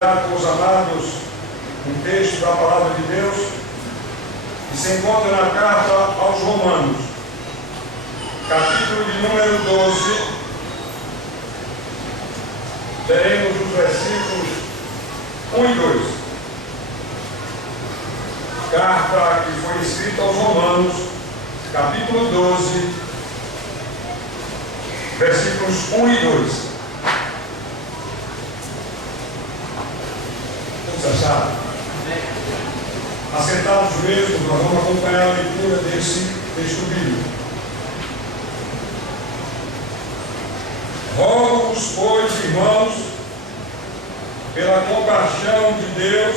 Com os amados um texto da palavra de Deus que se encontra na carta aos Romanos, capítulo de número 12. Teremos os versículos 1 e 2. Carta que foi escrita aos Romanos, capítulo 12, versículos 1 e 2. Achado? Assentados mesmo, nós vamos acompanhar a leitura desse texto bíblico. Rogo-vos, pois, irmãos, pela compaixão de Deus,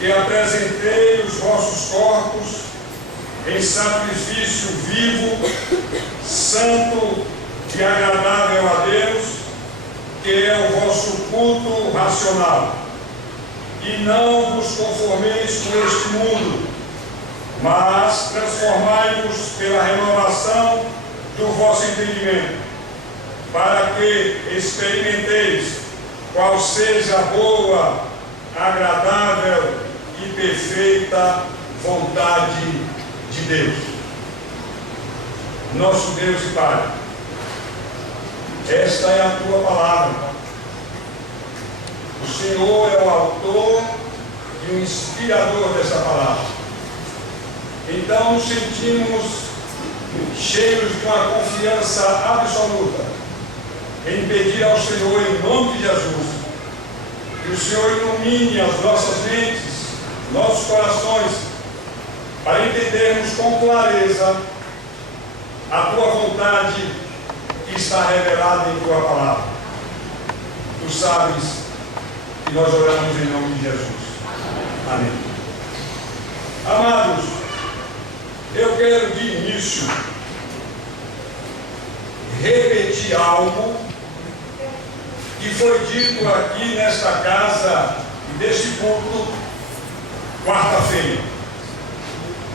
que apresentei os vossos corpos em sacrifício vivo, santo e agradável a Deus, que é o vosso culto racional. E não vos conformeis com este mundo, mas transformai-vos pela renovação do vosso entendimento, para que experimenteis qual seja a boa, agradável e perfeita vontade de Deus. Nosso Deus e Pai, esta é a tua palavra. O Senhor é o autor e o inspirador dessa palavra. Então nos sentimos cheios de uma confiança absoluta em pedir ao Senhor, em nome de Jesus, que o Senhor ilumine as nossas mentes, nossos corações, para entendermos com clareza a tua vontade que está revelada em tua palavra. Tu sabes que nós oramos em nome de Jesus. Amém. Amados, eu quero de início repetir algo que foi dito aqui nesta casa e deste culto quarta-feira.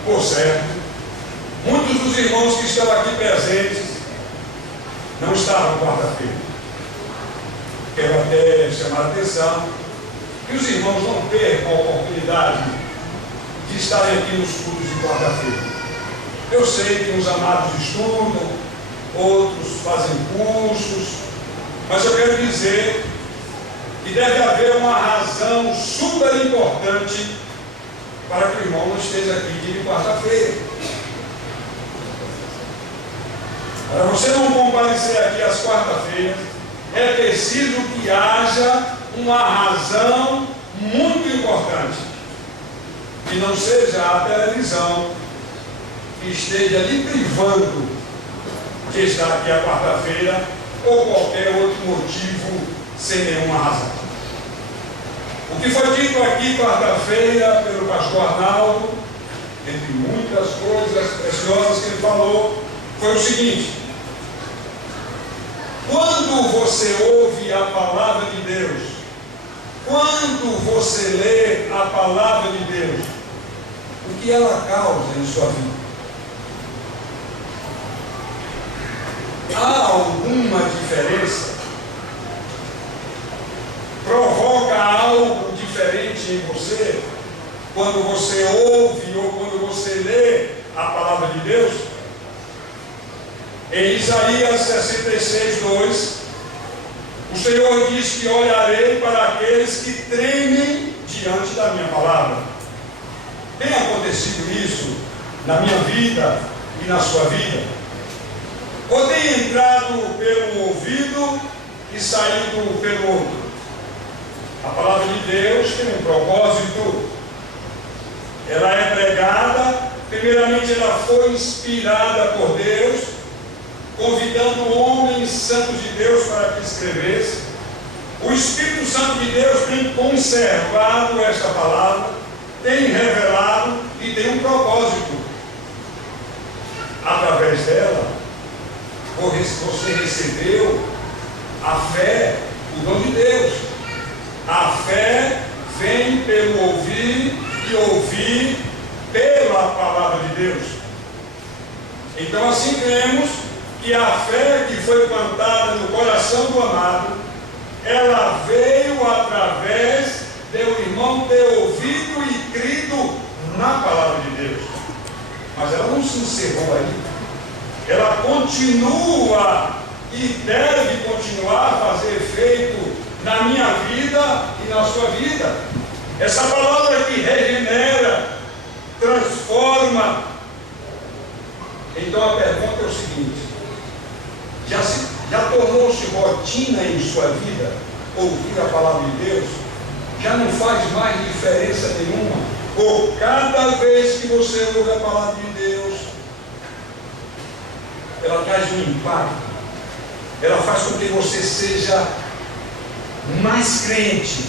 Por certo, muitos dos irmãos que estão aqui presentes não estavam quarta-feira. Quero até chamar a atenção que os irmãos não percam a oportunidade de estarem aqui nos cultos de quarta-feira. Eu sei que os amados estudam, outros fazem cursos, mas eu quero dizer que deve haver uma razão super importante para que o irmão não esteja aqui de quarta-feira. Para você não comparecer aqui às quarta-feiras, é preciso que haja uma razão muito importante, que não seja a televisão que esteja lhe privando de estar aqui à quarta-feira ou qualquer outro motivo sem nenhuma razão. O que foi dito aqui quarta-feira pelo pastor Arnaldo, entre muitas coisas preciosas que ele falou, foi o seguinte: quando você ouve a palavra de Deus, quando você lê a palavra de Deus, o que ela causa em sua vida? Há alguma diferença? Provoca algo diferente em você quando você ouve ou quando você lê a palavra de Deus? Em Isaías 66:2, o Senhor diz que olharei para aqueles que tremem diante da minha palavra. Tem acontecido isso na minha vida e na sua vida? Ou tem entrado pelo ouvido e saído pelo outro? A palavra de Deus tem um propósito. Ela é pregada, primeiramente ela foi inspirada por Deus, convidando homens santos de Deus para que escrevesse. O Espírito Santo de Deus tem conservado esta palavra, tem revelado e tem um propósito. Através dela, você recebeu a fé, o dom de Deus. A fé vem pelo ouvir e ouvir pela palavra de Deus. Então assim cremos que a fé que foi plantada no coração do amado ela veio através do irmão ter ouvido e crido na palavra de Deus. Mas ela não se encerrou aí. Ela continua e deve continuar a fazer efeito na minha vida e na sua vida. Essa palavra que regenera, transforma. Então a pergunta é o seguinte: já tornou-se rotina em sua vida ouvir a palavra de Deus? Já não faz mais diferença nenhuma? Ou cada vez que você ouve a palavra de Deus, ela traz um impacto, ela faz com que você seja mais crente,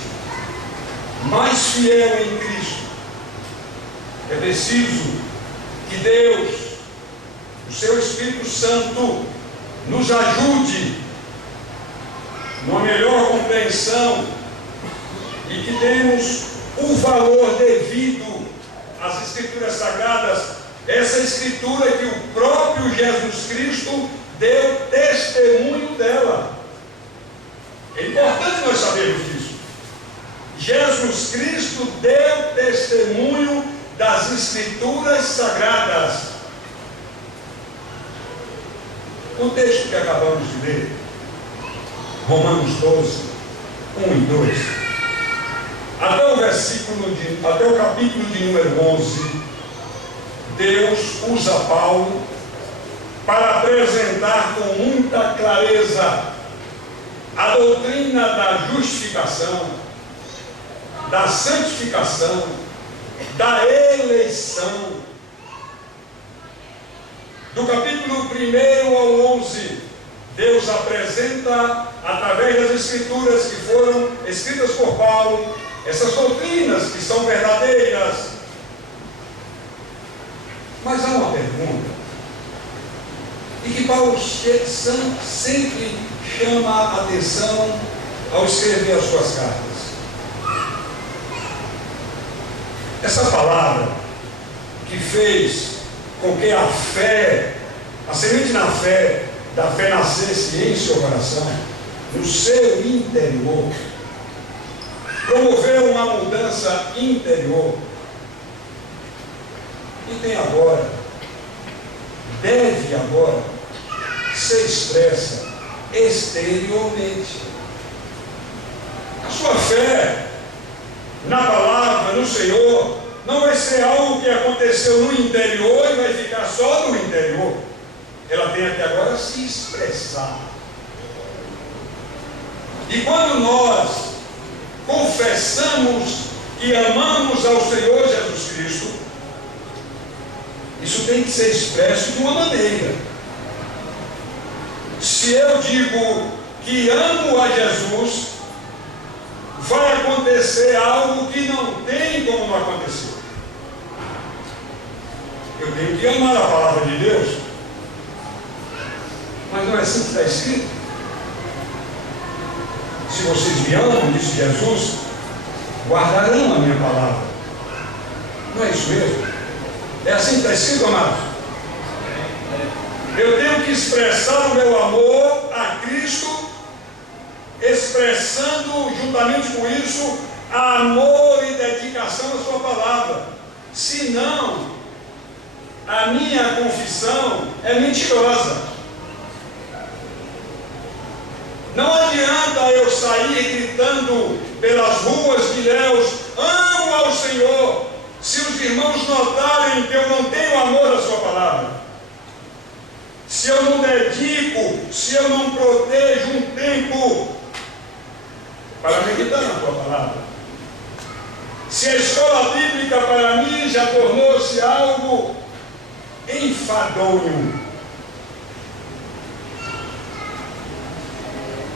mais fiel em Cristo? É preciso que Deus, o seu Espírito Santo, nos ajude numa melhor compreensão e que demos o valor devido às Escrituras Sagradas, essa Escritura que o próprio Jesus Cristo deu testemunho dela. É importante nós sabermos disso. Jesus Cristo deu testemunho das Escrituras Sagradas. O texto que acabamos de ler, Romanos 12, 1 e 2, até o capítulo de número 11, Deus usa Paulo para apresentar com muita clareza a doutrina da justificação, da santificação, da eleição. Do capítulo 1 ao 11, Deus apresenta, através das Escrituras que foram escritas por Paulo, essas doutrinas que são verdadeiras. Mas há uma pergunta, e que Paulo sempre chama a atenção ao escrever as suas cartas. Essa palavra que fez com que a fé, a semente da fé nascesse em seu coração, no seu interior, promoveu uma mudança interior, e tem agora, deve agora, ser expressa exteriormente. A sua fé na palavra, no Senhor, não vai ser algo que aconteceu no interior e vai ficar só no interior. Ela tem até agora se expressar. E quando nós confessamos que amamos ao Senhor Jesus Cristo, isso tem que ser expresso de uma maneira. Se eu digo que amo a Jesus, vai acontecer algo que não tem como não acontecer. Eu tenho que amar a palavra de Deus, mas não é assim que está escrito. Se vocês me amam, disse Jesus, guardarão a minha palavra. Não é isso mesmo? É assim que está escrito, amados? Eu tenho que expressar o meu amor a Cristo, expressando juntamente com isso amor e dedicação à sua palavra. Senão, a minha confissão é mentirosa. Não adianta eu sair gritando pelas ruas de Ilhéus, amo ao Senhor, se os irmãos notarem que eu não tenho amor à sua palavra. Se eu não dedico, se eu não protejo um tempo para meditar na tua palavra. Se a escola bíblica para mim já tornou-se algo enfadonho,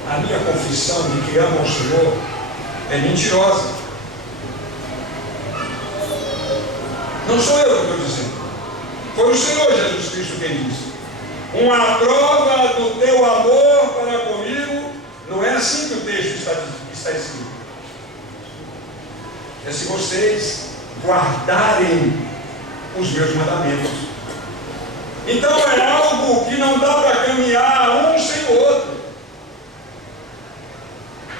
a minha confissão de que amo ao Senhor é mentirosa. Não sou eu que estou dizendo. Foi o Senhor Jesus Cristo quem disse. Uma prova do teu amor para comigo, não é assim que o texto está escrito. É se vocês guardarem os meus mandamentos. Então é algo que não dá para caminhar um sem o outro.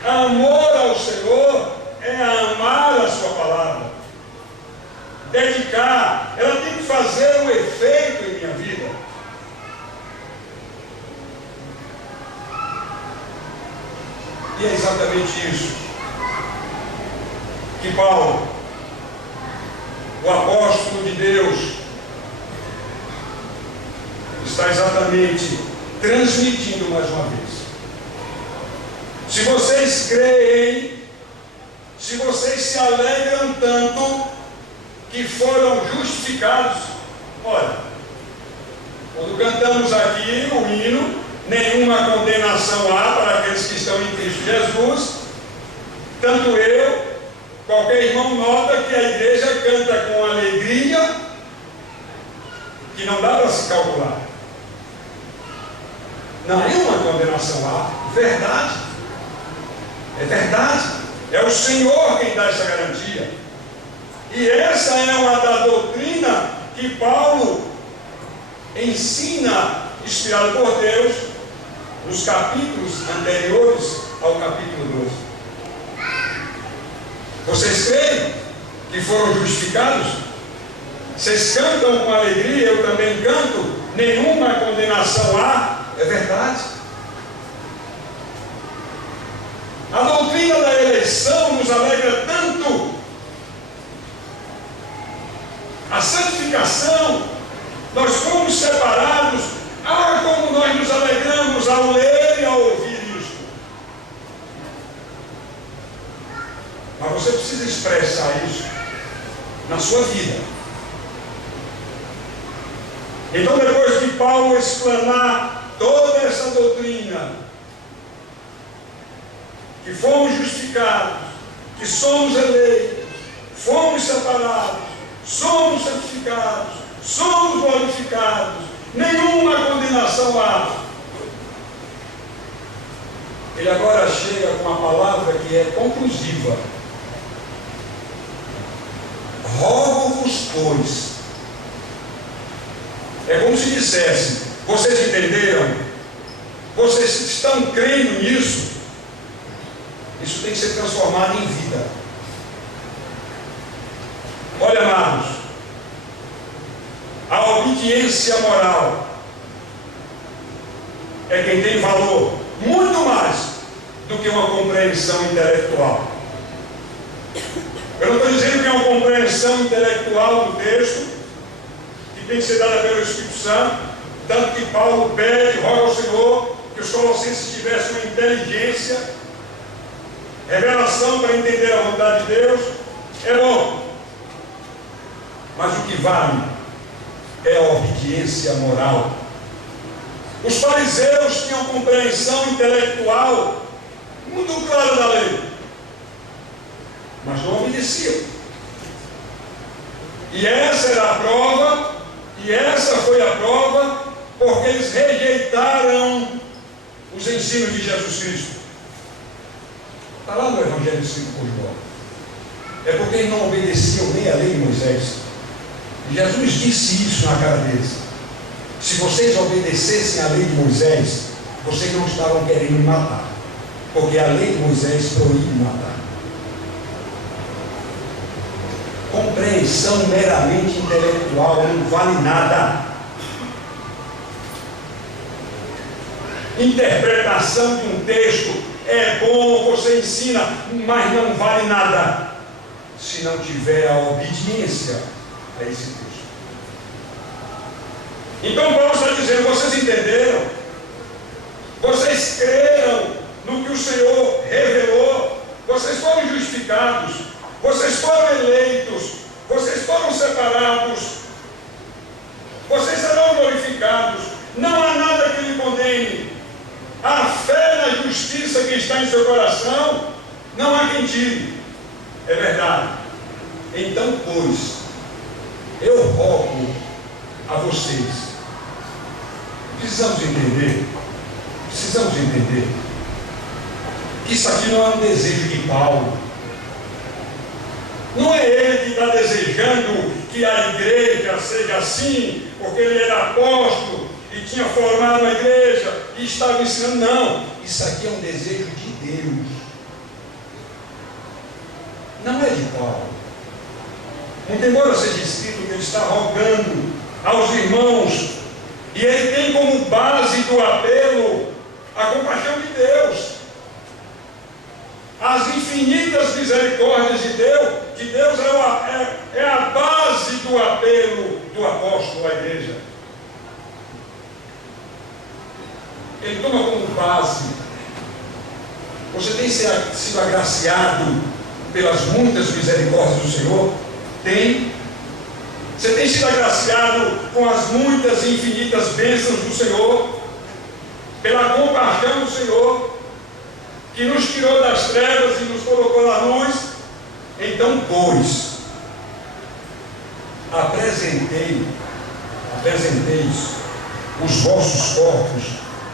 Amor ao Senhor é amar a sua palavra. Dedicar, ela tem que fazer um efeito em minha vida. E é exatamente isso que Paulo, o apóstolo de Deus, está exatamente transmitindo mais uma vez. Se vocês creem, se vocês se alegram tanto que foram justificados, olha, quando cantamos aqui o hino, nenhuma condenação há para aqueles que estão em Cristo Jesus, tanto eu, qualquer irmão nota que a igreja canta com alegria, que não dá para se calcular. Nenhuma condenação há, verdade, é verdade, é o Senhor quem dá essa garantia. E essa é uma da doutrina que Paulo ensina, inspirado por Deus, nos capítulos anteriores ao capítulo 12. Vocês creem que foram justificados? Vocês cantam com alegria, eu também canto, nenhuma condenação há, é verdade. A doutrina da eleição nos alegra tanto. A santificação, nós fomos separados. Ah, como nós nos alegramos ao ler e ao ouvir isto. Mas você precisa expressar isso na sua vida. Então, depois de Paulo explanar toda essa doutrina, que fomos justificados, que somos eleitos, fomos separados, somos santificados, somos glorificados, nenhuma condenação há. Ele agora chega com uma palavra que é conclusiva. Rogo-vos, pois. É como se dissesse: vocês entenderam? Vocês estão crendo nisso? Isso tem que ser transformado em vida. Olha, amados, a obediência moral é quem tem valor muito mais do que uma compreensão intelectual. Eu não estou dizendo que é uma compreensão intelectual do texto que tem que ser dada pelo Espírito Santo, tanto que Paulo pede, roga ao Senhor que os colossenses tivessem uma inteligência, revelação para entender a vontade de Deus. É bom, mas o que vale é a obediência moral. Os fariseus tinham compreensão intelectual muito clara da lei, mas não obedeciam. E essa era a prova, e essa foi a prova, porque eles rejeitaram os ensinos de Jesus Cristo. Está lá no Evangelho escrito por João. É porque eles não obedeciam nem a lei de Moisés. E Jesus disse isso na cara deles: se vocês obedecessem à lei de Moisés, vocês não estavam querendo me matar, porque a lei de Moisés proíbe matar. Compreensão meramente intelectual não vale nada. Interpretação de um texto é bom, você ensina, mas não vale nada se não tiver a obediência a esse texto. Então Paulo está dizendo: vocês entenderam? Vocês creram no que o Senhor revelou? Vocês foram justificados, vocês foram eleitos, vocês foram separados, vocês serão glorificados. Não há nada que lhe condene. A fé na justiça que está em seu coração, não há quem tire. É verdade. Então, pois, eu rogo a vocês, precisamos entender que isso aqui não é um desejo de Paulo. Não é ele que está desejando que a igreja seja assim, porque ele era apóstolo e tinha formado a igreja e estava ensinando. Não, isso aqui é um desejo de Deus. não é de Paulo. Muito embora seja escrito que ele está rogando aos irmãos, e ele tem como base do apelo a compaixão de Deus, as infinitas misericórdias de Deus é a base do apelo do apóstolo à igreja. Ele toma como base: você tem sido agraciado pelas muitas misericórdias do Senhor? Tem. Você tem sido agraciado com as muitas e infinitas bênçãos do Senhor, pela compaixão do Senhor, que nos tirou das trevas e nos colocou na luz? Então, pois, apresenteis os vossos corpos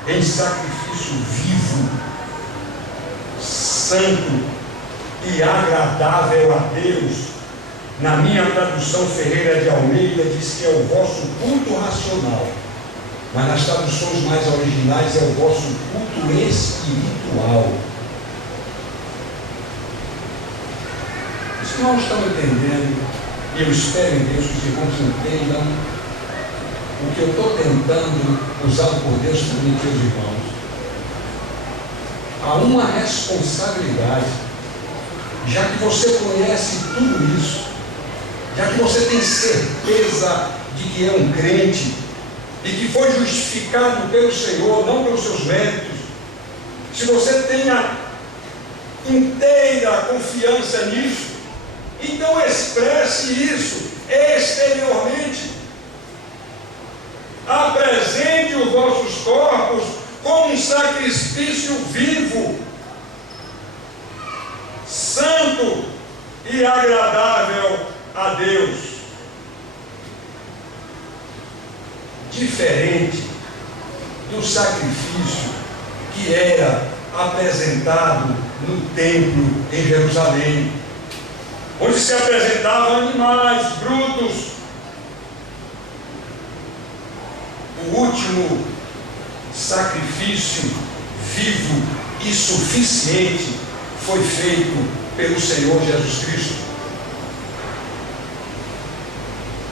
em sacrifício vivo, santo e agradável a Deus. Na minha tradução Ferreira de Almeida diz que é o vosso culto racional, mas nas traduções mais originais é o vosso culto espiritual. Os irmãos estão entendendo, e eu espero em Deus que os irmãos entendam o que eu estou tentando, usado por Deus para transmitir aos irmãos. Há uma responsabilidade, já que você conhece tudo isso, já que você tem certeza de que é um crente e que foi justificado pelo Senhor, não pelos seus méritos, se você tem a inteira confiança nisso, então expresse isso exteriormente. Apresente os vossos corpos como um sacrifício vivo, santo e agradável a Deus. Diferente do sacrifício que era apresentado no templo em Jerusalém, onde se apresentavam animais brutos. O último sacrifício vivo e suficiente foi feito pelo Senhor Jesus Cristo,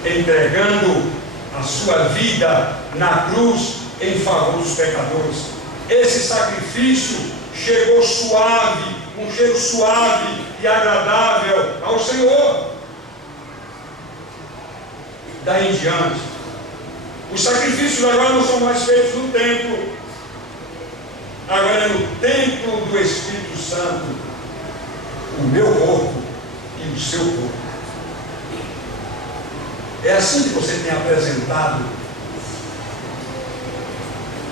entregando a sua vida na cruz em favor dos pecadores. Esse sacrifício chegou suave, um cheiro suave e agradável ao Senhor. Daí em diante, os sacrifícios agora não são mais feitos no templo, agora é no templo do Espírito Santo, o meu corpo e o seu corpo. É assim que você tem apresentado.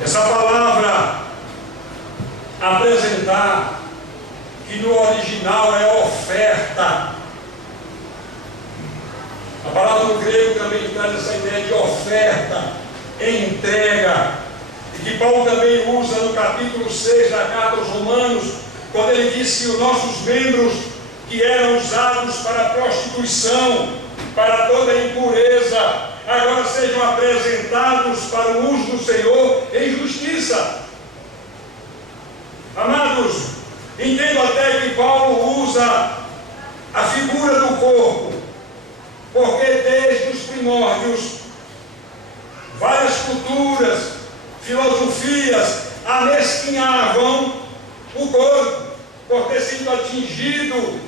Essa palavra apresentar, que no original é oferta. A palavra no grego também traz essa ideia de oferta, entrega, e que Paulo também usa no capítulo 6 da carta aos Romanos, quando ele diz que os nossos membros que eram usados para a prostituição, para toda impureza, agora sejam apresentados para o uso do Senhor em justiça. Amados, entendo até que Paulo usa a figura do corpo, porque desde os primórdios, várias culturas, filosofias amesquinhavam o corpo, por ter sido atingido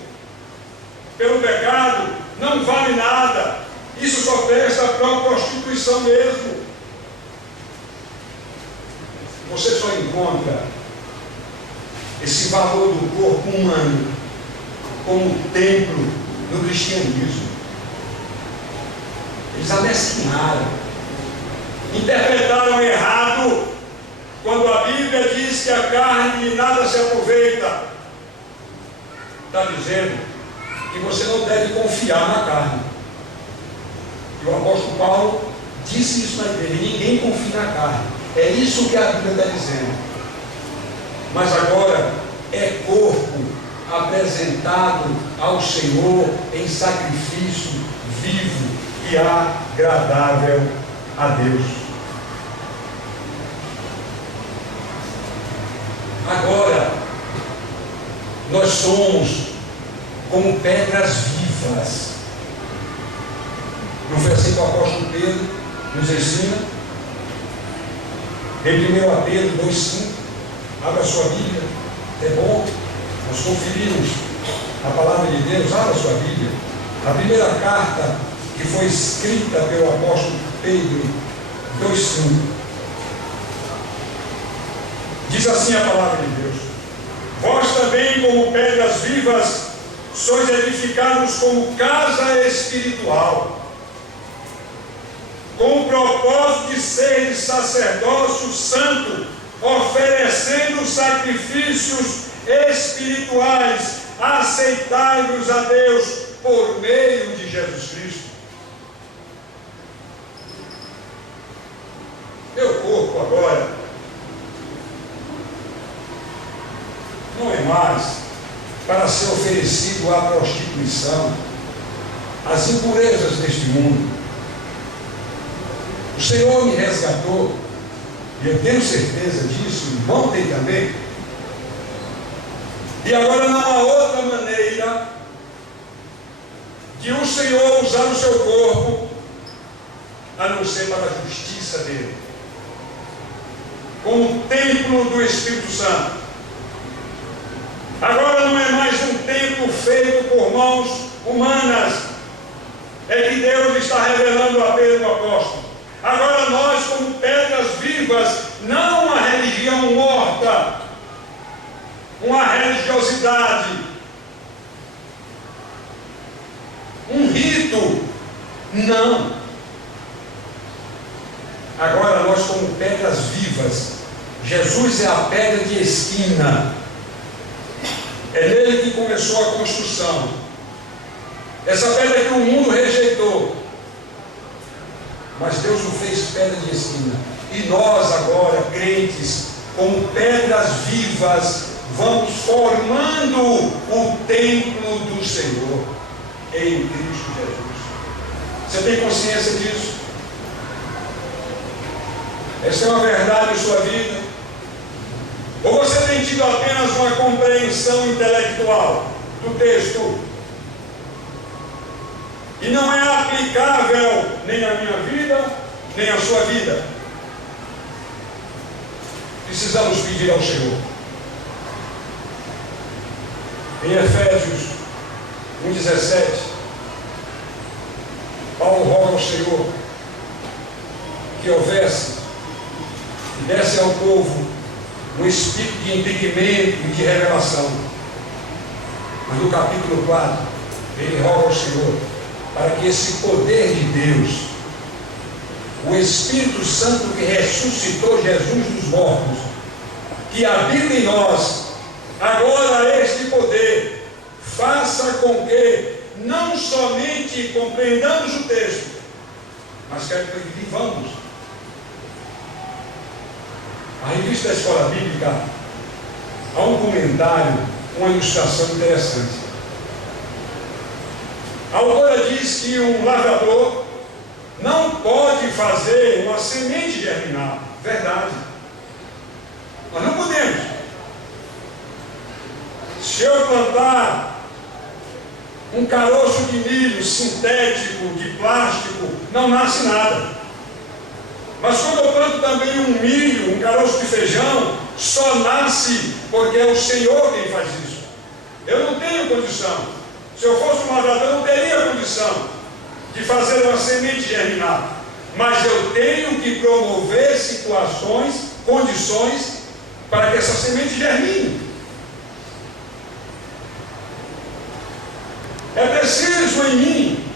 pelo pecado. Não vale nada, isso só presta para a prostituição mesmo. Você só encontra esse valor do corpo humano como templo no cristianismo. Eles amesquinharam, interpretaram errado quando a Bíblia diz que a carne de nada se aproveita. Está dizendo que você não deve confiar na carne. E o apóstolo Paulo disse isso na igreja: ninguém confia na carne. É isso que a Bíblia está dizendo. Mas agora é corpo apresentado ao Senhor em sacrifício vivo e agradável a Deus. Agora nós somos como pedras vivas. Não foi assim que o apóstolo Pedro nos ensina? Em 1 Pedro 2,5, abra a sua Bíblia, é bom nós conferirmos a palavra de Deus. Abra a sua Bíblia. A primeira carta que foi escrita pelo apóstolo Pedro, 2,5, diz assim a palavra de Deus: vós também, como pedras vivas, sois edificados como casa espiritual, com o propósito de ser sacerdócio santo, oferecendo sacrifícios espirituais aceitáveis a Deus por meio de Jesus Cristo. Meu corpo agora não é mais para ser oferecido à prostituição, às impurezas deste mundo. O Senhor me resgatou, e eu tenho certeza disso, o irmão tem também. E agora não há outra maneira de o Senhor usar o seu corpo a não ser para a justiça dele, como templo do Espírito Santo. Agora não é mais um templo feito por mãos humanas, é que Deus está revelando a Pedro o apóstolo. Agora nós, como pedras vivas, não uma religião morta, uma religiosidade, um rito, não. Agora nós, como pedras vivas, Jesus é a pedra de esquina, é nele que começou a construção. Essa pedra que o mundo rejeitou, mas Deus nos fez pedra de esquina. E nós agora, crentes, como pedras vivas, vamos formando o templo do Senhor em Cristo Jesus. Você tem consciência disso? Essa é uma verdade em sua vida? Ou você tem tido apenas uma compreensão intelectual do texto? E não é aplicável nem à minha vida, nem à sua vida. Precisamos pedir ao Senhor. Em Efésios 1,17, Paulo roga ao Senhor que houvesse e desse ao povo um espírito de entendimento e de revelação. Mas no capítulo 4, ele roga ao Senhor para que esse poder de Deus, o Espírito Santo que ressuscitou Jesus dos mortos, que habita em nós, agora este poder faça com que não somente compreendamos o texto, mas quero que vivamos. A revista da Escola Bíblica há um comentário, uma ilustração interessante. A autora diz que um lavrador não pode fazer uma semente germinar. Verdade. Nós não podemos. Se eu plantar um caroço de milho sintético, de plástico, não nasce nada. Mas quando eu planto também um milho, um caroço de feijão, só nasce porque é o Senhor quem faz isso. Eu não tenho condição. Se eu fosse um lavrador, eu não teria condição de fazer uma semente germinar. Mas eu tenho que promover situações, condições, para que essa semente germine. É preciso em mim.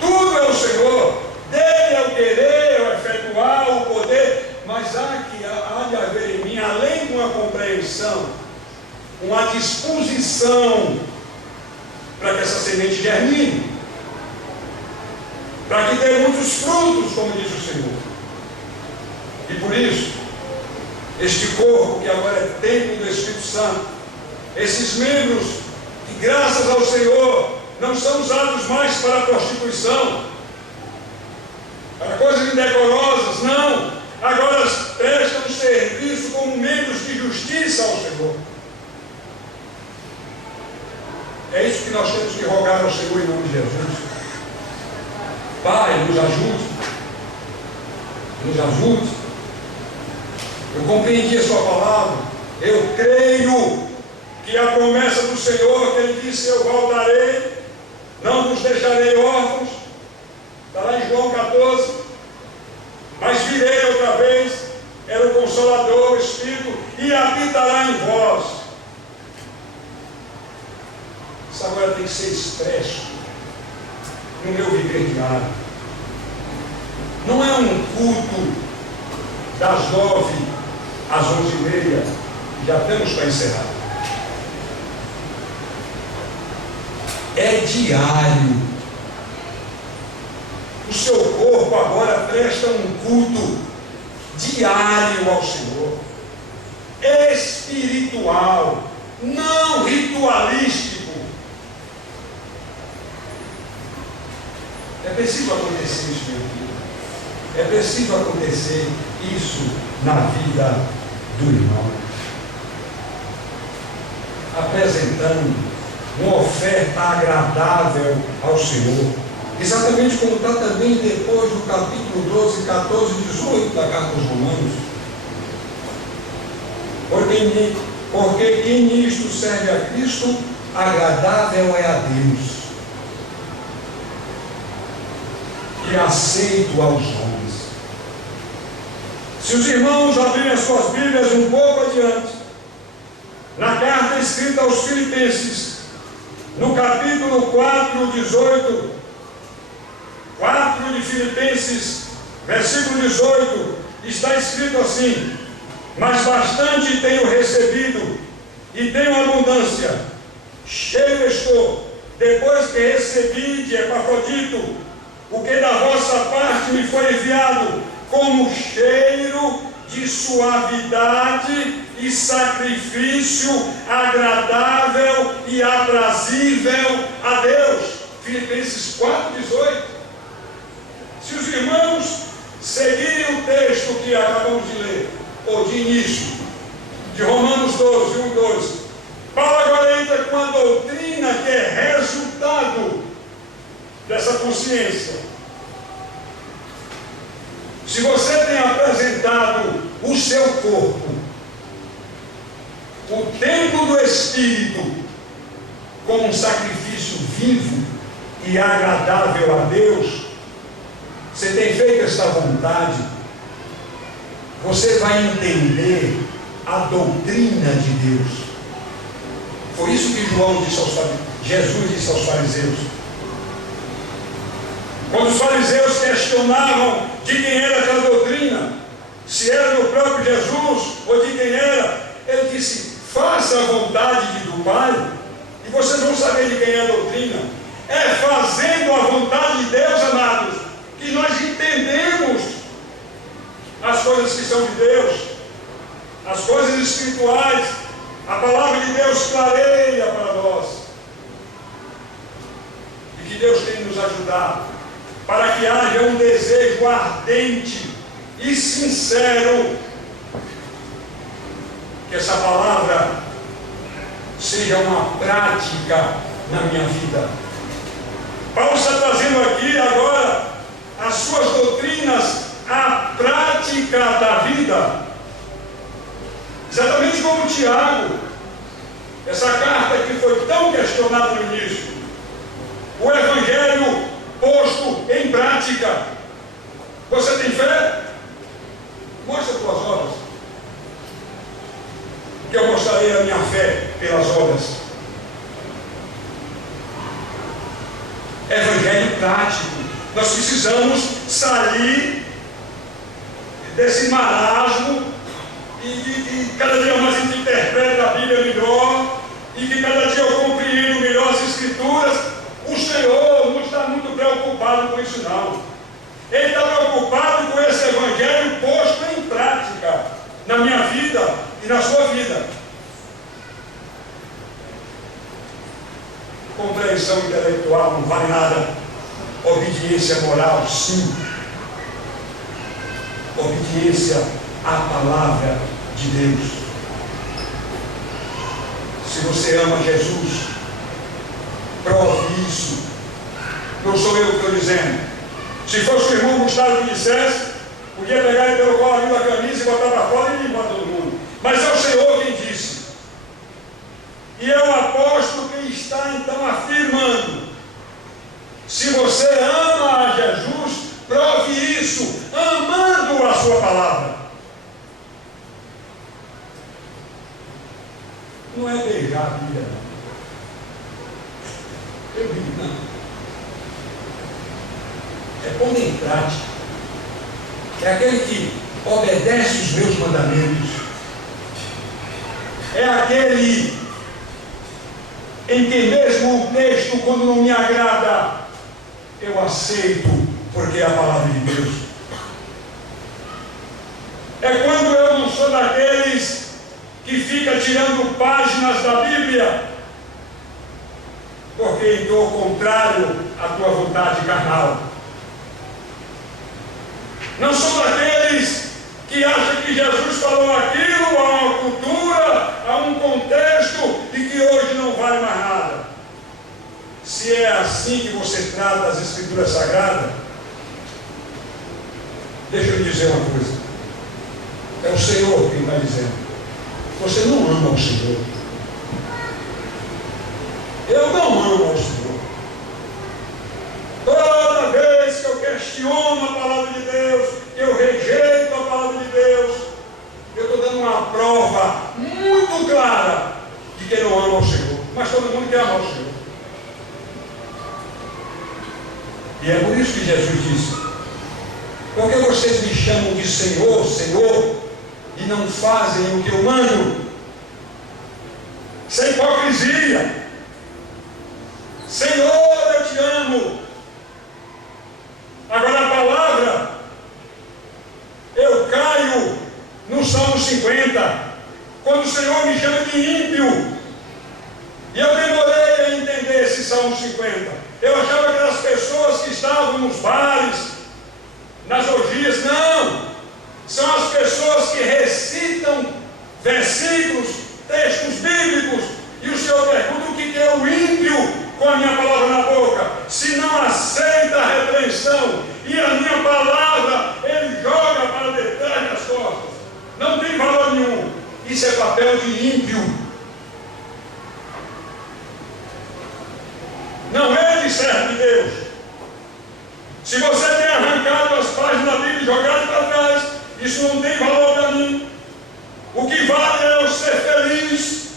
Tudo é o Senhor. Dele é o querer, é o efetuar, o poder. Mas há de haver em mim, além de uma compreensão, uma disposição para que essa semente germine, para que dê muitos frutos, como diz o Senhor. E por isso, este corpo que agora é templo do Espírito Santo, esses membros que graças ao Senhor não são usados mais para a prostituição, para coisas indecorosas, não. Agora prestam serviço como membros de justiça ao Senhor. É isso que nós temos que rogar ao Senhor em nome de Jesus. Pai, nos ajude. Nos ajude. Eu compreendi a sua palavra. Eu creio que a promessa do Senhor, que Ele disse: eu voltarei, não vos deixarei órfãos. Está lá em João 14. Mas virei outra vez, era o Consolador, o Espírito, e habitará em vós. Isso agora tem que ser expresso no meu viver diário. Não é um culto das 9 às 11h30, já estamos para encerrar. É diário. O seu corpo agora presta um culto diário ao Senhor, espiritual, não ritualístico. É preciso acontecer isso, meu filho. É preciso acontecer isso na vida do irmão. Apresentando uma oferta agradável ao Senhor. Exatamente como está também depois do capítulo 12, 14 e 18 da carta aos Romanos. Porque quem nisto serve a Cristo, agradável é a Deus e aceito aos homens. Se os irmãos abrirem as suas Bíblias um pouco adiante, na carta escrita aos Filipenses, no capítulo 4, 18, 4 de Filipenses, versículo 18, está escrito assim: mas bastante tenho recebido, e tenho abundância, cheio estou, depois que recebi de Epafrodito, o que da vossa parte me foi enviado, como cheiro de suavidade e sacrifício agradável e aprazível a Deus. Filipenses 4, 18. Se os irmãos seguirem o texto que acabamos de ler, ou de início, de Romanos 12, 1 e 2, Paulo agora entra com a doutrina que é resultado dessa consciência. Se você tem apresentado o seu corpo, o templo do Espírito, como um sacrifício vivo e agradável a Deus, você tem feito esta vontade, você vai entender a doutrina de Deus. Foi isso que Jesus disse aos fariseus. Quando os fariseus questionavam de quem era aquela doutrina, se era do próprio Jesus ou de quem era, ele disse: faça a vontade do Pai e vocês vão saber de quem é a doutrina. É fazendo a vontade de Deus, amados, que nós entendemos as coisas que são de Deus, as coisas espirituais. A palavra de Deus clareia para nós, e que Deus tem nos ajudado para que haja um desejo ardente e sincero, que essa palavra seja uma prática na minha vida. Paulo está trazendo aqui agora as suas doutrinas, a prática da vida, exatamente como Tiago, essa carta que foi tão questionada no início, o Evangelho posto em prática. Você tem fé? Mostra as tuas obras, que eu mostrarei a minha fé pelas obras. Evangelho prático. Nós precisamos sair desse marasmo e cada dia mais a gente interpreta a Bíblia melhor, e que cada dia eu compreendo melhor as Escrituras. O Senhor não está muito preocupado com isso, não. Ele está preocupado com esse Evangelho posto em prática na minha vida e na sua vida. Compreensão intelectual não vale nada. Obediência moral, sim. Obediência à palavra de Deus. Se você ama Jesus, prove isso. Não sou eu que estou dizendo. Se fosse o irmão Gustavo que dissesse, podia pegar ele pelo colarzinho da camisa e botar para fora e limpar todo mundo. Mas é o Senhor quem disse. E é o apóstolo quem está então afirmando. Se você ama a Jesus, prove isso, amando a sua palavra. Não é beijar a Bíblia, não. Eu digo, não. É pôr em prática. É aquele que obedece os meus mandamentos. É aquele em que mesmo o texto, quando não me agrada, eu aceito, porque é a palavra de Deus. É quando eu não sou daqueles que fica tirando páginas da Bíblia, porque estou contrário à tua vontade carnal. Não sou daqueles que acham que Jesus falou aquilo a uma cultura, a um contexto e que hoje não vale mais nada. Se é assim que você trata as Escrituras Sagradas, deixa eu lhe dizer uma coisa. É o Senhor quem está dizendo. Você não ama o Senhor. Eu não amo o Senhor. Toda vez que eu questiono a palavra de Deus, que eu rejeito a palavra de Deus, eu estou dando uma prova muito clara de que não ama o Senhor. Mas todo mundo quer amar o Senhor. E é por isso que Jesus disse: porque vocês me chamam de Senhor, Senhor, e não fazem o que eu mando? Sem hipocrisia. Senhor, eu te amo. Agora a palavra, eu caio no Salmo 50, quando o Senhor me chama de ímpio. E eu demorei a entender esse Salmo 50. Eu achava que eram as pessoas que estavam nos bares, nas orgias. Não! São as pessoas que recitam versículos, textos bíblicos. E o Senhor pergunta: o que é o ímpio com a minha palavra na boca? Se não aceita a repreensão e a minha palavra, ele joga para detrás das costas. Não tem valor nenhum. Isso é papel de ímpio. Não é de servo de Deus. Se você tem arrancado as páginas da Bíblia e jogado para trás, isso não tem valor para mim. O que vale é eu ser feliz.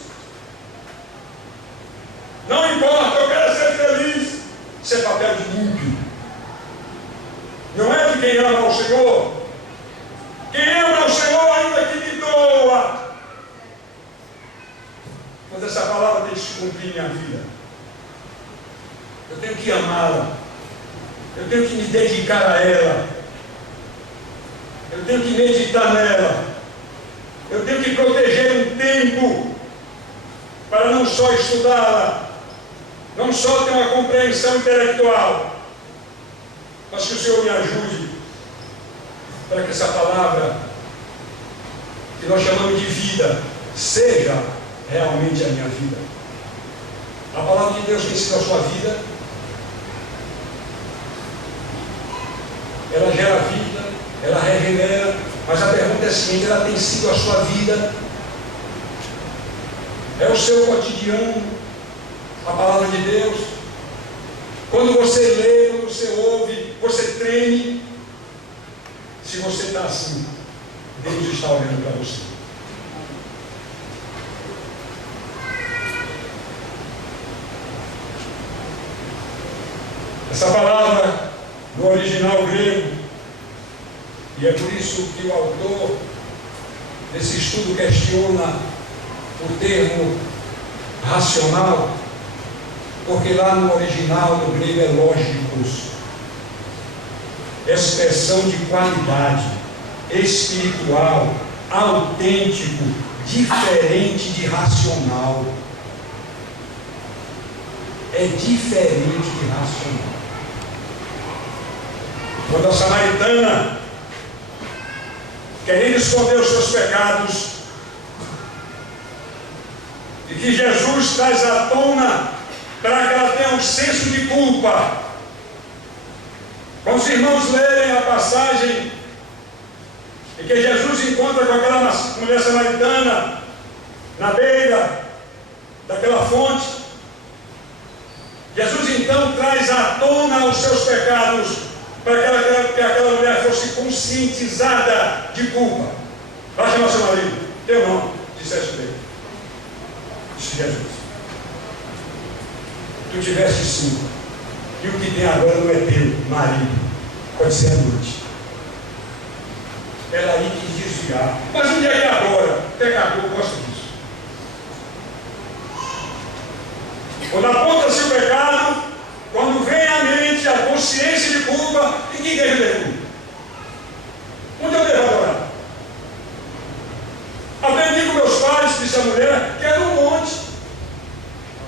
Não importa, eu quero ser feliz. Isso é papel de ímpio. Não é de quem ama o Senhor. Quem ama o Senhor, ainda que me doa. Mas essa palavra tem que se cumprir em minha vida. Eu tenho que amá-la. Eu tenho que me dedicar a ela. Eu tenho que meditar nela. Eu tenho que proteger um tempo para não só estudá-la, não só ter uma compreensão intelectual, mas que o Senhor me ajude para que essa palavra, que nós chamamos de vida, seja realmente a minha vida. A palavra de Deus tem sido a sua vida. Ela gera vida, ela regenera, mas a pergunta é a seguinte: ela tem sido a sua vida? É o seu cotidiano, a palavra de Deus? Quando você lê, quando você ouve, você treme? Se você está assim, Deus está olhando para você. Essa palavra, no original grego, e é por isso que o autor desse estudo questiona o termo racional, porque lá no original do grego é lógicos, expressão de qualidade, espiritual, autêntico, diferente de racional. É diferente de racional. Quando a samaritana, querendo esconder os seus pecados, e que Jesus traz à tona para que ela tenha um senso de culpa. Quando os irmãos lerem a passagem em que Jesus encontra com aquela mulher samaritana na beira daquela fonte, Jesus então traz à tona os seus pecados para que aquela mulher fosse conscientizada de culpa. Vai chamar seu marido. Teu não, disseste bem. Disse Jesus. Tu tiveste 5. E o que tem agora não é teu, marido. Pode ser a noite. Ela aí quis desviar. Mas onde é que agora? Pecador gosta disso. Quando aponta-se o pecado, quando vem à mente a consciência de culpa, em que igreja eu devo? Onde eu devo adorar? Aprendi com meus pais, disse a mulher, que era um monte.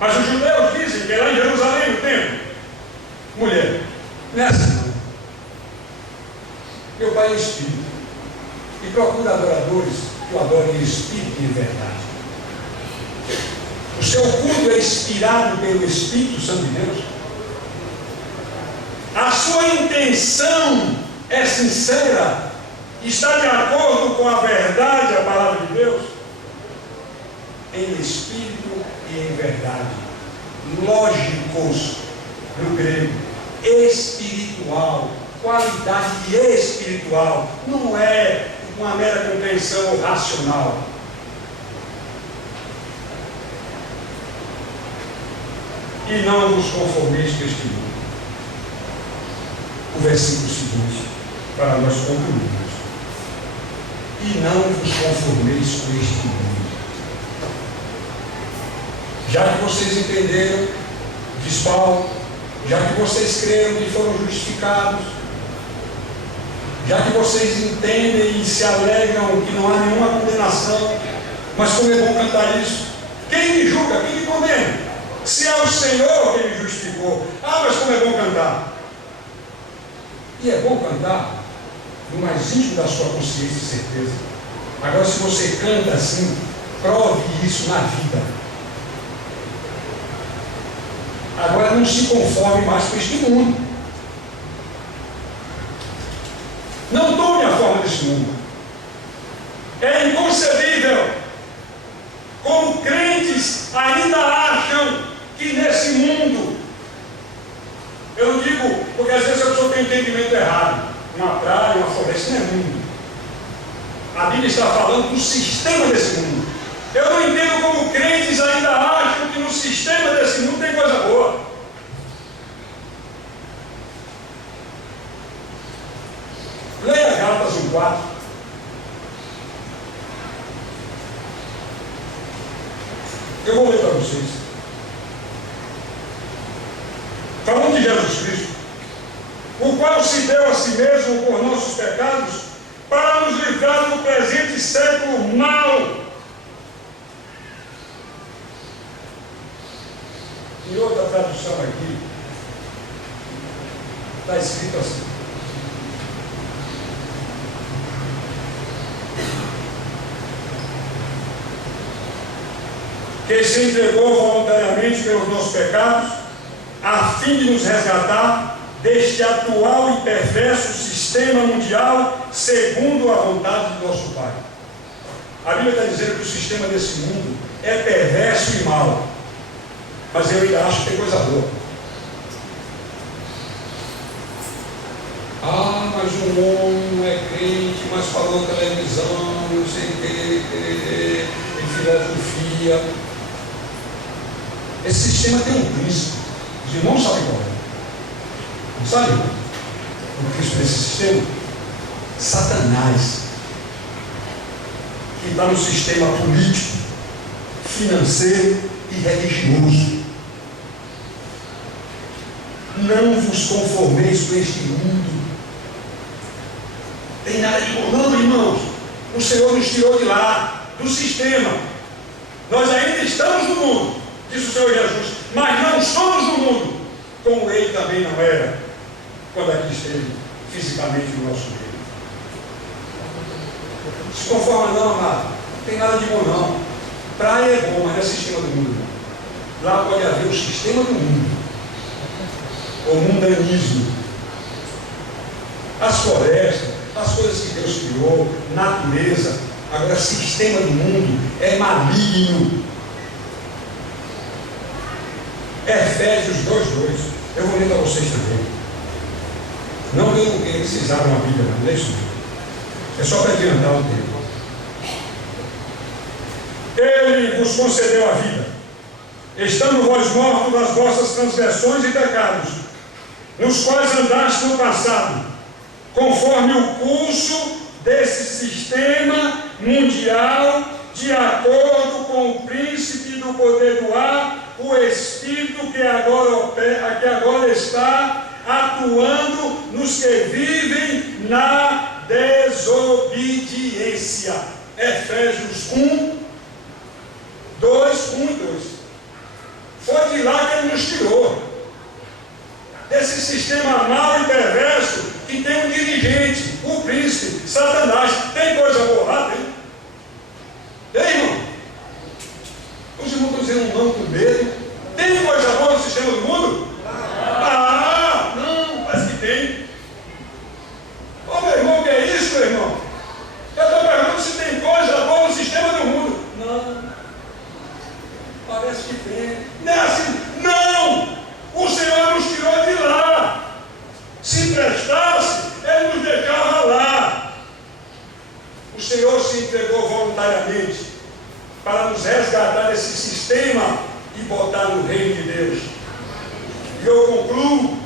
Mas os judeus dizem que era em Jerusalém no templo. Mulher, nessa não. Meu pai é espírito. E procura adoradores que o adorem em espírito e em verdade. O seu culto é inspirado pelo Espírito Santo de Deus. A sua intenção é sincera, está de acordo com a verdade, a palavra de Deus, em espírito e em verdade, lógicos no grego, espiritual, qualidade espiritual, não é uma mera compreensão racional. E não vos conformeis com este mundo. O versículo seguinte, para nós concluirmos. E não vos conformeis com este mundo. Já que vocês entenderam, diz Paulo, já que vocês creram que foram justificados, já que vocês entendem e se alegram que não há nenhuma condenação, mas como é bom cantar isso? Quem me julga? Quem me condena? Se é o Senhor que me justificou. Ah, mas como é bom cantar. E é bom cantar no mais íntimo da sua consciência e certeza. Agora, se você canta assim, prove isso na vida. Agora, não se conforme mais com este mundo. Não tome a forma desse mundo. É inconcebível como crentes ainda acham que nesse mundo, eu não digo, porque às vezes a pessoa tem entendimento errado, uma praia, uma floresta, não é mundo. A Bíblia está falando do sistema desse mundo. Eu não entendo como crentes ainda acham que no sistema desse mundo tem coisa boa. Leia Gálatas 1:4. Eu vou ler para vocês. Falando de Jesus Cristo, o qual se deu a si mesmo por nossos pecados, para nos livrar do presente século mau. Em outra tradução aqui, está escrito assim: que se entregou voluntariamente pelos nossos pecados, a fim de nos resgatar deste atual e perverso sistema mundial, segundo a vontade de nosso Pai. A Bíblia está dizendo que o sistema desse mundo é perverso e mau, mas eu ainda acho que tem coisa boa. Ah, mas o homem não é crente, mas falou televisão, não sei o que, filosofia. Esse sistema tem um príncipe. Os irmãos sabem qual é. Não sabe o príncipe desse sistema? Satanás, que está no sistema político, financeiro e religioso. Não vos conformeis com este mundo. Tem nada de bom, não, irmãos. O Senhor nos tirou de lá, do sistema. Nós ainda estamos no mundo, disse o Senhor Jesus, mas não somos no mundo, como Ele também não era, quando aqui esteve fisicamente no nosso meio. Se conforma não, amado. Não tem nada de bom não. Praia é bom, mas não é sistema do mundo. Lá pode haver o sistema do mundo, o mundanismo, as florestas, as coisas que Deus criou, natureza. Agora, sistema do mundo é maligno. Efésios 2:2. Eu vou ler para vocês também. Não que eu não queira que vocês abram a Bíblia, não é isso? É só para adiantar o tempo. Ele vos concedeu a vida, estando vós mortos nas vossas transgressões e pecados, nos quais andaste no passado, conforme o curso desse sistema mundial, de acordo com o príncipe do poder do ar, o Espírito que agora está atuando nos que vivem na desobediência. Efésios 1, 1 e 2. Foi de lá que ele nos tirou. Desse sistema mau e perverso que tem um dirigente, o príncipe, Satanás. Tem coisa boa lá, tem? Tem, irmão? Os irmãos estão dizendo não com medo. Tem coisa boa no sistema do mundo? Ah, não, parece que tem. Ô meu irmão, o que é isso, meu irmão? Eu estou perguntando se tem coisa boa no sistema do mundo. Não. Parece que tem. Não é assim? Não! O Senhor nos tirou de lá. Se prestasse, Ele nos deixava lá. O Senhor se entregou voluntariamente para nos resgatar desse sistema e botar no reino de Deus. E eu concluo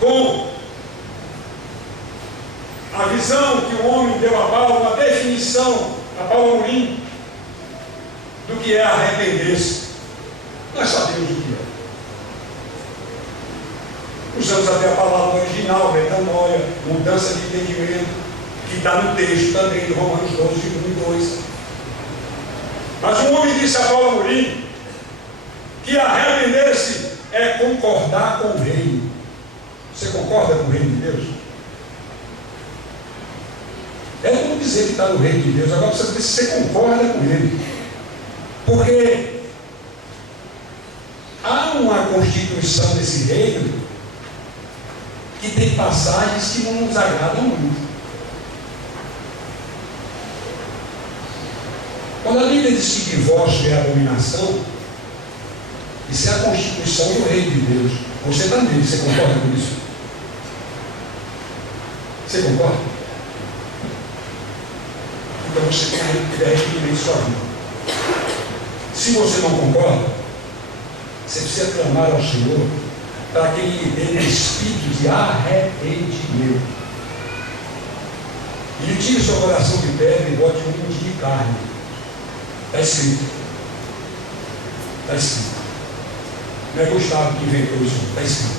com a visão que o homem deu a Paulo, a definição a Paulo Amorim do que é arrepender-se. Nós sabemos o que é. Usamos até a palavra original, metanoia, mudança de entendimento, que está no texto também, de Romanos 12, 1 e 2. Mas um homem disse a Paulo Amorim que arrepender-se é concordar com o reino. Você concorda com o reino de Deus? É como dizer que está no reino de Deus. Agora precisa saber se você concorda com ele. Porque há uma constituição desse reino que tem passagens que não nos agradam muito. Quando a Bíblia diz que divórcio é abominação, isso é a constituição do reino de Deus. Você também, você concorda com isso? Você concorda? Então você tem que arrependimento sua vida. Se você não concorda, você precisa clamar ao Senhor para que Ele lhe dê um espírito de arrependimento. Ele tire seu coração de pedra e bote um de carne. Está escrito. Está escrito. Não é Gustavo que inventou isso, está escrito.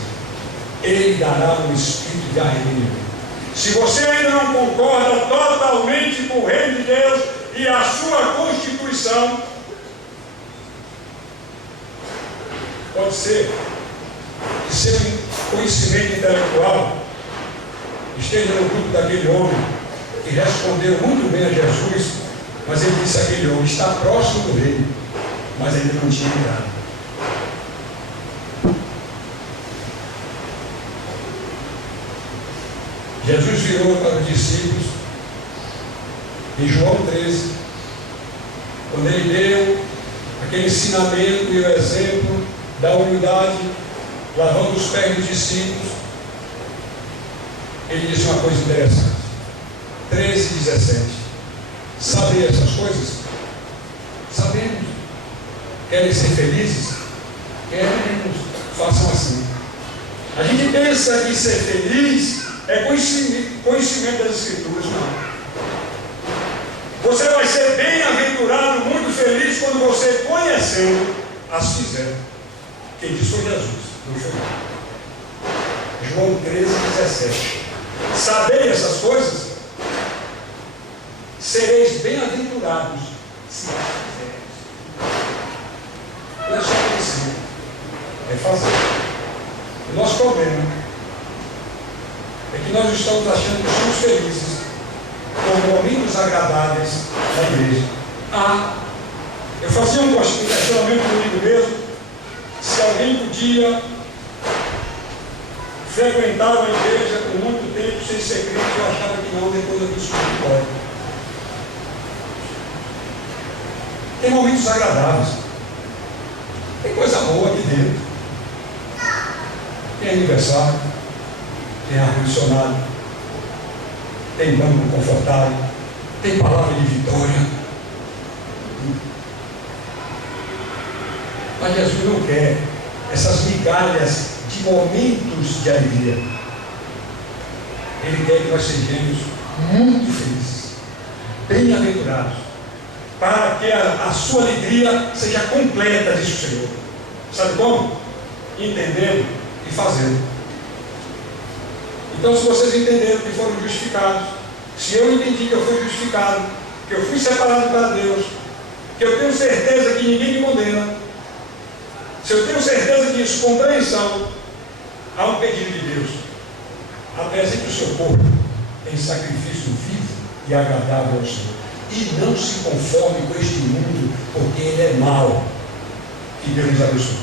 Ele dará um espírito de arrependimento. Se você ainda não concorda totalmente com o reino de Deus e a sua constituição, pode ser que seu conhecimento intelectual esteja no grupo daquele homem que respondeu muito bem a Jesus, mas ele disse àquele homem: está próximo do reino, mas ainda não tinha entrado. Jesus virou para os discípulos em João 13, quando ele deu aquele ensinamento e o exemplo da humildade, lavando os pés dos discípulos. Ele disse uma coisa interessante, 13:17. Sabem essas coisas? Sabemos. Querem ser felizes? Queremos. Façam assim. A gente pensa que ser feliz é conhecimento das Escrituras. Não. Você vai ser bem-aventurado, muito feliz, quando você, conhecendo, as fizer. Quem disse foi Jesus, não foi eu. João 13:17. Sabei essas coisas? Sereis bem-aventurados se as fizerem. Não é só conhecer, é fazer. O nosso problema é que nós estamos achando que somos felizes com momentos agradáveis na igreja. Eu fazia um questionamento comigo mesmo, se alguém podia frequentar uma igreja por muito tempo sem ser crente. Eu achava que não, depois eu descobri que pode. Tem momentos agradáveis, tem coisa boa aqui dentro, tem aniversário, tem ar-condicionado, tem banco confortável, tem palavra de vitória. Mas Jesus não quer essas migalhas de momentos de alegria. Ele quer que nós sejamos muito felizes, bem-aventurados, para que a sua alegria seja completa, diz o Senhor. Sabe como? Entendendo e fazendo. Então, se vocês entenderam que foram justificados, se eu entendi que eu fui justificado, que eu fui separado para Deus, que eu tenho certeza que ninguém me condena, se eu tenho certeza disso, compreensão, há um pedido de Deus: apresente o seu corpo em sacrifício vivo e agradável ao Senhor, e não se conforme com este mundo, porque ele é mau. Que Deus nos abençoe.